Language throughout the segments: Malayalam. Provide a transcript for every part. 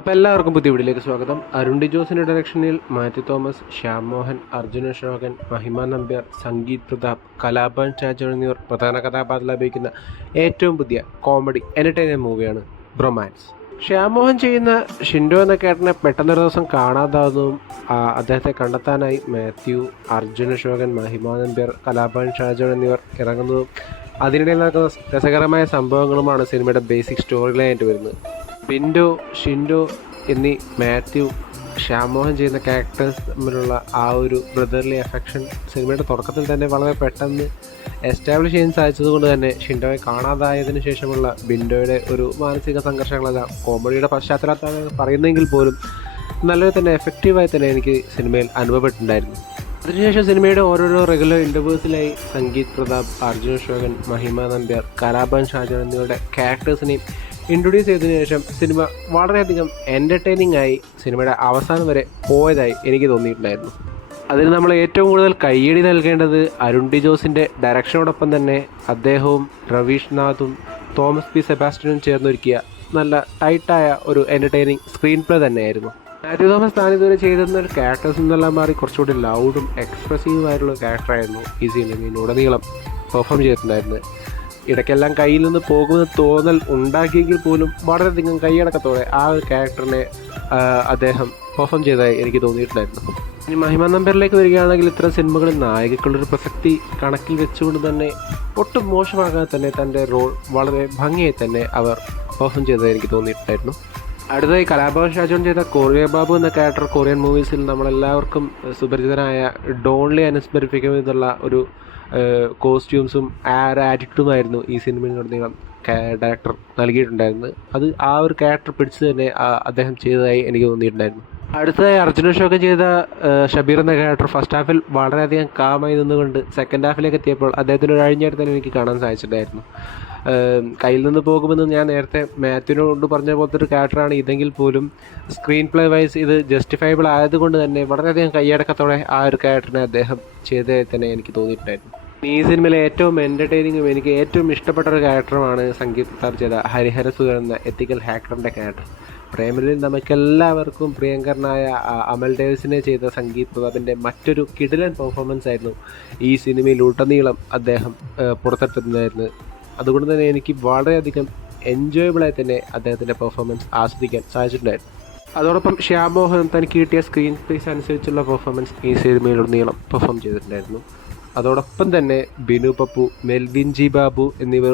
അപ്പോൾ എല്ലാവർക്കും പുതിയ വീഡിയോയിലേക്ക് സ്വാഗതം. അരുൺ ഡി ജോസിൻ്റെ ഡയറക്ഷനിൽ മാത്യു തോമസ്, ശ്യാം മോഹൻ, അർജുന അശോകൻ, മഹിമ നമ്പ്യാർ, സംഗീത് പ്രതാപ്, കലാഭവൻ ചാച്ചോ എന്നിവർ പ്രധാന കഥാപാത്രത്തിൽ അഭിനയിക്കുന്ന ഏറ്റവും പുതിയ കോമഡി എൻ്റർടൈനർ മൂവിയാണ് ബ്രൊമാൻസ്. ശ്യാം മോഹൻ ചെയ്യുന്ന ഷിൻഡോ എന്ന ക്യാരക്ടറിനെ പെട്ടെന്നൊരു ദിവസം കാണാതാവുന്നതും അദ്ദേഹത്തെ കണ്ടെത്താനായി മാത്യു, അർജുന അശോകൻ, മഹിമ നമ്പ്യാർ, കലാഭവൻ ചാച്ചോ എന്നിവർ ഇറങ്ങുന്നതും അതിനിടയിൽ നടക്കുന്ന രസകരമായ സംഭവങ്ങളുമാണ് സിനിമയുടെ ബേസിക് സ്റ്റോറി ലൈനായിട്ട് വരുന്നത്. ബിൻഡോ, ഷിൻഡോ എന്നീ മാത്യു, ശ്യാം മോഹൻ ചെയ്യുന്ന ക്യാരക്ടേഴ്സ് തമ്മിലുള്ള ആ ഒരു ബ്രദർലി അഫെക്ഷൻ സിനിമയുടെ തുടക്കത്തിൽ തന്നെ വളരെ പെട്ടെന്ന് എസ്റ്റാബ്ലിഷ് ചെയ്യാൻ സാധിച്ചതുകൊണ്ട് തന്നെ ഷിൻഡോയെ കാണാതായതിനു ശേഷമുള്ള ബിൻഡോയുടെ ഒരു മാനസിക സംഘർഷങ്ങളെല്ലാം കോമഡിയുടെ പശ്ചാത്തലത്താണ് പറയുന്നതെങ്കിൽ പോലും നല്ലൊരു തന്നെ എഫക്റ്റീവായി തന്നെ എനിക്ക് സിനിമയിൽ അനുഭവപ്പെട്ടിട്ടുണ്ടായിരുന്നു. അതിനുശേഷം സിനിമയുടെ ഓരോരോ റെഗുലർ ഇൻ്റർവ്യൂസിലായി സംഗീത് പ്രതാപ്, അർജുന അശോകൻ, മഹിമ നമ്പ്യാർ, കലാഭവൻ ഷാജോൻ എന്നിവരുടെ ക്യാരക്ടേഴ്സിനെയും ഇൻട്രൊഡ്യൂസ് ചെയ്തതിനു ശേഷം സിനിമ വളരെയധികം എൻ്റർടൈനിങ് ആയി സിനിമയുടെ അവസാനം വരെ പോയതായി എനിക്ക് തോന്നിയിട്ടുണ്ടായിരുന്നു. അതിന് നമ്മൾ ഏറ്റവും കൂടുതൽ കയ്യടി നൽകേണ്ടത് അരുൺ ഡി ജോസിൻ്റെ ഡയറക്ഷനോടൊപ്പം തന്നെ അദ്ദേഹവും റവീഷ് നാഥും തോമസ് പി സെബാസ്റ്റ്യനും ചേർന്നൊരുക്കിയ നല്ല ടൈറ്റായ ഒരു എൻ്റർടൈനിങ് സ്ക്രീൻ പ്ലേ തന്നെയായിരുന്നു. മാത്യു തോമസ് താൻ ഇതുവരെ ചെയ്തിരുന്ന ഒരു ക്യാരക്ടേഴ്സ് എന്നെല്ലാം മാറി കുറച്ചുകൂടി ലൗഡും എക്സ്പ്രസീവായിട്ടുള്ള ക്യാരക്ടറായിരുന്നു ഈ സിനിമയിലുടനീളം പെർഫോം ചെയ്തിട്ടുണ്ടായിരുന്നത്. ഇടയ്ക്കെല്ലാം കയ്യിൽ നിന്ന് പോകുമെന്ന് തോന്നൽ ഉണ്ടാക്കിയെങ്കിൽ പോലും വളരെയധികം കൈയടക്കത്തോടെ ആ ഒരു ക്യാരക്ടറിനെ അദ്ദേഹം പെർഫോം ചെയ്തതായി എനിക്ക് തോന്നിയിട്ടുണ്ടായിരുന്നു. ഇനി മഹിമ നമ്പറിലേക്ക് വരികയാണെങ്കിൽ ഇത്തരം സിനിമകളിൽ നായികക്കുള്ളൊരു പ്രസക്തി കണക്കിൽ വെച്ചുകൊണ്ട് തന്നെ ഒട്ടും മോശമാകാതെ തന്നെ തൻ്റെ റോൾ വളരെ ഭംഗിയായി തന്നെ അവർ പെർഫോം ചെയ്തതായി എനിക്ക് തോന്നിയിട്ടുണ്ടായിരുന്നു. അടുത്തതായി കലാഭവൻ ഷാജോൻ ചെയ്ത കൊറിയ ബാബു എന്ന ക്യാരക്ടർ കൊറിയൻ മൂവീസിൽ നമ്മളെല്ലാവർക്കും സുപരിചിതനായ ഡോൺലി അനുസ്മരിപ്പിക്കുമെന്നുള്ള ഒരു കോസ്റ്റ്യൂംസും ആ ഒരു ആറ്റിറ്റ്യൂഡുമായിരുന്നു ഈ സിനിമയിലുടനീളം ഡയറക്ടർ നൽകിയിട്ടുണ്ടായിരുന്നത്. അത് ആ ഒരു ക്യാരക്ടർ പിടിച്ച് തന്നെ അദ്ദേഹം ചെയ്തതായി എനിക്ക് തോന്നിയിട്ടുണ്ടായിരുന്നു. അടുത്തതായി അർജുന അശോകൻ ചെയ്ത ഷബീർ എന്ന ക്യാരക്ടർ ഫസ്റ്റ് ഹാഫിൽ വളരെയധികം കാമായി നിന്നുകൊണ്ട് സെക്കൻഡ് ഹാഫിലേക്ക് എത്തിയപ്പോൾ അദ്ദേഹത്തിന് ഒരു അഴിഞ്ഞായിട്ട് തന്നെ എനിക്ക് കാണാൻ സാധിച്ചിട്ടുണ്ടായിരുന്നു. കയ്യിൽ നിന്ന് പോകുമെന്ന് ഞാൻ നേരത്തെ മാത്യുവിനോട് പറഞ്ഞ പോലത്തെ ഒരു ക്യാരക്ടറാണ് ഇതെങ്കിൽ പോലും സ്ക്രീൻ പ്ലേ വൈസ് ഇത് ജസ്റ്റിഫയബിൾ ആയതുകൊണ്ട് തന്നെ വളരെയധികം കൈയടക്കത്തോടെ ആ ഒരു ക്യാരക്ടറിനെ അദ്ദേഹം ചെയ്തതായി തന്നെ എനിക്ക് തോന്നിയിട്ടുണ്ടായിരുന്നു. ഈ സിനിമയിലെ ഏറ്റവും എൻ്റർടൈനിങ്ങും എനിക്ക് ഏറ്റവും ഇഷ്ടപ്പെട്ട ഒരു ക്യാരക്ടറുമാണ് സംഗീത് പ്രതാപ് ചെയ്ത ഹരിഹരസുധൻ എന്ന എത്തിക്കൽ ഹാക്കറിൻ്റെ ക്യാരക്ടർ. പ്രേമലിൽ നമുക്കെല്ലാവർക്കും പ്രിയങ്കരനായ അമൽ ഡേവിസിനെ ചെയ്ത സംഗീത് പ്രതാപിൻ്റെ മറ്റൊരു കിടിലൻ പെർഫോമൻസ് ആയിരുന്നു ഈ സിനിമയിലുടനീളം അദ്ദേഹം പുറത്തെടുത്തിട്ടുണ്ടായിരുന്നത്. അതുകൊണ്ട് തന്നെ എനിക്ക് വളരെയധികം എൻജോയബിളായി തന്നെ അദ്ദേഹത്തിൻ്റെ പെർഫോമൻസ് ആസ്വദിക്കാൻ സാധിച്ചിട്ടുണ്ടായിരുന്നു. അതോടൊപ്പം ശ്യാം മോഹൻ തനിക്ക് കിട്ടിയ സ്ക്രീൻ സ്പേസ് അനുസരിച്ചുള്ള പെർഫോമൻസ് ഈ സിനിമയിലുടനീളം പെർഫോം ചെയ്തിട്ടുണ്ടായിരുന്നു. അതോടൊപ്പം തന്നെ ബിനു പപ്പു, മെൽവിൻ ജി ബാബു എന്നിവർ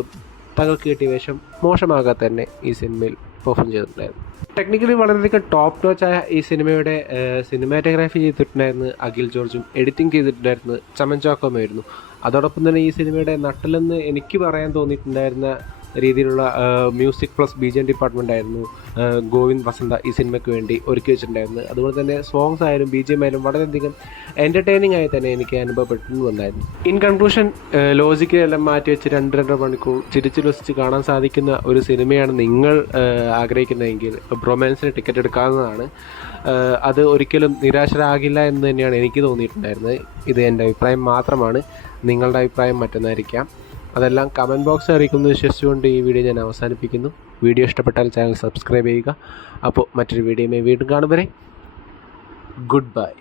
തങ്ങൾക്ക് കിട്ടിയ വേഷം മോശമാകാതെ തന്നെ ഈ സിനിമയിൽ പെർഫോം ചെയ്തിട്ടുണ്ടായിരുന്നു. ടെക്നിക്കലി വളരെയധികം ടോപ്പ് നോച്ചായ ഈ സിനിമയുടെ സിനിമാറ്റോഗ്രാഫി ചെയ്തിട്ടുണ്ടായിരുന്നു അഖിൽ ജോർജും എഡിറ്റിംഗ് ചെയ്തിട്ടുണ്ടായിരുന്നത് ചമൻ ചാക്കോമായിരുന്നു. അതോടൊപ്പം തന്നെ ഈ സിനിമയുടെ നട്ടിലെന്ന് എനിക്ക് പറയാൻ തോന്നിയിട്ടുണ്ടായിരുന്ന രീതിയിലുള്ള മ്യൂസിക് പ്ലസ് BGM ഡിപ്പാർട്ട്മെൻ്റ് ആയിരുന്നു ഗോവിന്ദ് വസന്ത ഈ സിനിമയ്ക്ക് വേണ്ടി ഒരുക്കി വെച്ചിട്ടുണ്ടായിരുന്നത്. അതുപോലെ തന്നെ സോങ്സ് ആയാലും BGM ആയാലും വളരെയധികം എൻ്റർടൈനിങ് ആയി തന്നെ എനിക്ക് അനുഭവപ്പെട്ടിട്ടുണ്ടായിരുന്നു. ഇൻ കൺക്ലൂഷൻ, ലോജിക്കെല്ലാം മാറ്റി വെച്ച് 2-2.5 മണിക്കൂർ ചിരിച്ചുലസിച്ച് കാണാൻ സാധിക്കുന്ന ഒരു സിനിമയാണ് നിങ്ങൾ ആഗ്രഹിക്കുന്നതെങ്കിൽ ബ്രൊമാൻസിന് ടിക്കറ്റ് എടുക്കാവുന്നതാണ്. അത് ഒരിക്കലും നിരാശരാകില്ല എന്ന് തന്നെയാണ് എനിക്ക് തോന്നിയിട്ടുണ്ടായിരുന്നത്. ഇത് എൻ്റെ അഭിപ്രായം മാത്രമാണ്, നിങ്ങളുടെ അഭിപ്രായം മറ്റൊന്നായിരിക്കാം. അതെല്ലാം കമൻറ്റ് ബോക്സിൽ അറിയിക്കുമെന്ന് വിശ്വസിച്ചുകൊണ്ട് ഈ വീഡിയോ ഞാൻ അവസാനിപ്പിക്കുന്നു. വീഡിയോ ഇഷ്ടപ്പെട്ടാൽ ചാനൽ സബ്സ്ക്രൈബ് ചെയ്യുക. അപ്പോൾ മറ്റൊരു വീഡിയോയുമായി വീണ്ടും കാണും വരെ ഗുഡ് ബൈ.